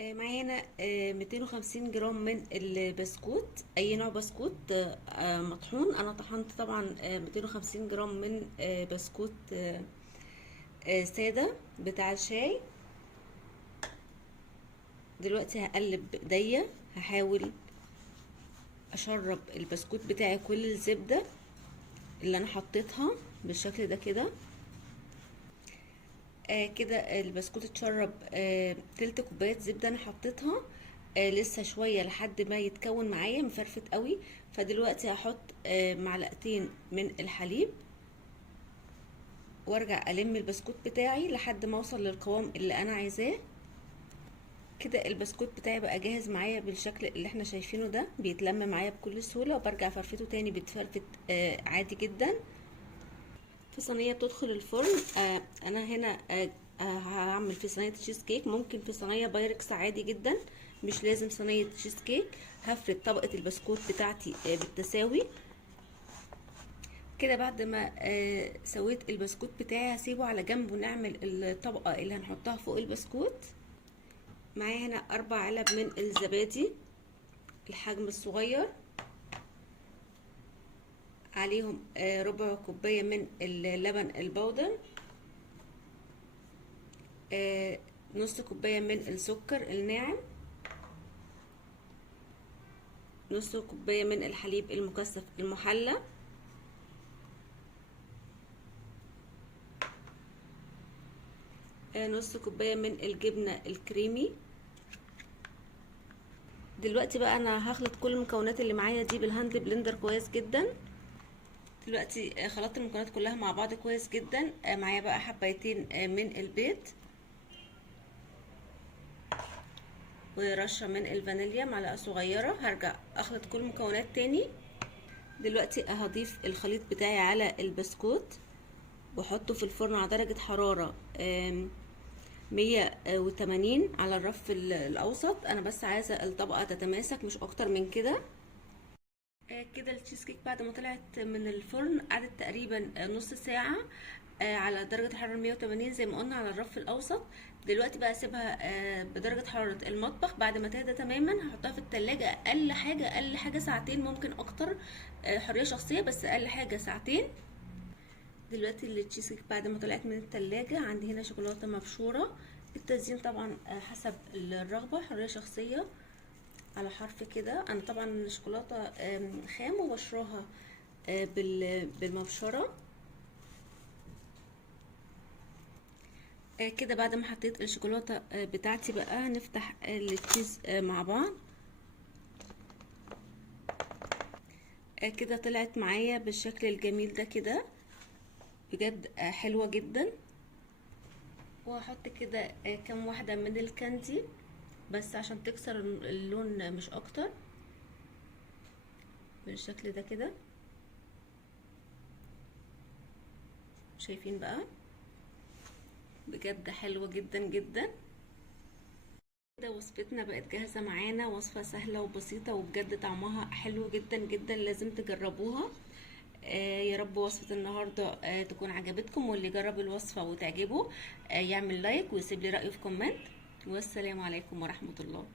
معايا هنا 250 جرام من البسكوت، اي نوع بسكوت مطحون. انا طحنت طبعا 250 جرام من بسكوت سادة بتاع الشاي. دلوقتي هقلب بايديا، هحاول اشرب البسكوت بتاعي كل الزبدة اللي انا حطيتها بالشكل ده كده. كده البسكوت اتشرب تلت كوبايه زبده انا حطيتها. لسه شويه لحد ما يتكون معايا مفرفت قوي. فدلوقتي هحط معلقتين من الحليب، وارجع الم البسكوت بتاعي لحد ما اوصل للقوام اللي انا عايزاه. كده البسكوت بتاعي بقى جاهز معايا بالشكل اللي احنا شايفينه ده، بيتلم معايا بكل سهوله، وبرجع فرفته تاني بيتفرفت عادي جدا في صينيه بتدخل الفرن. انا هنا هعمل في صينيه تشيز كيك، ممكن في صينيه بايركس عادي جدا، مش لازم صينيه تشيز كيك. هفرد طبقه البسكوت بتاعتي بالتساوي كده. بعد ما سويت البسكوت بتاعي هسيبه على جنب، ونعمل الطبقه اللي هنحطها فوق البسكوت. معايا هنا 4 علب من الزبادي الحجم الصغير، عليهم ربع كوبايه من اللبن البودر، نص كوبايه من السكر الناعم، نص كوبايه من الحليب المكثف المحلى، نص كوبايه من الجبنه الكريمي. دلوقتي بقى انا هخلط كل المكونات اللي معايا دي بالهاند بلندر كويس جدا. دلوقتي خلطت المكونات كلها مع بعض كويس جدا. معايا بقى حبايتين من البيض، ورشه من الفانيليا معلقه صغيره. هرجع اخلط كل المكونات تاني. دلوقتي هضيف الخليط بتاعي على البسكوت، واحطه في الفرن على درجه حراره 180 على الرف الاوسط. انا بس عايزه الطبقه تتماسك مش اكتر من كده. كده التشيز كيك بعد ما طلعت من الفرن قعدت تقريبا نص ساعه على درجه الحراره 180 زي ما قلنا على الرف الاوسط. دلوقتي بقى اسيبها بدرجه حراره المطبخ. بعد ما تهدى تماما هحطها في التلاجة، اقل حاجه ساعتين، ممكن اكتر، حريه شخصيه، بس اقل حاجه ساعتين. دلوقتي التشيز كيك بعد ما طلعت من التلاجة، عندي هنا شوكولاته مبشوره. التزيين طبعا حسب الرغبه، حريه شخصيه. على حرف كده، انا طبعا الشوكولاته خام وبشراها بالمبشره. كده بعد ما حطيت الشوكولاته بتاعتي بقى هنفتح التشيز مع بعض. كده طلعت معايا بالشكل الجميل ده كده، بجد حلوه جدا. وهحط كده كام واحده من الكاندي بس عشان تكسر اللون مش اكتر، بالشكل ده كده. شايفين بقى بجد حلوه جدا جدا. كده وصفتنا بقت جاهزه معانا، وصفه سهله وبسيطه وبجد طعمها حلو جدا جدا، لازم تجربوها. يا رب وصفه النهارده تكون عجبتكم، واللي جرب الوصفه وتعجبه يعمل لايك ويسيب لي رايه في كومنت. والسلام عليكم ورحمه الله.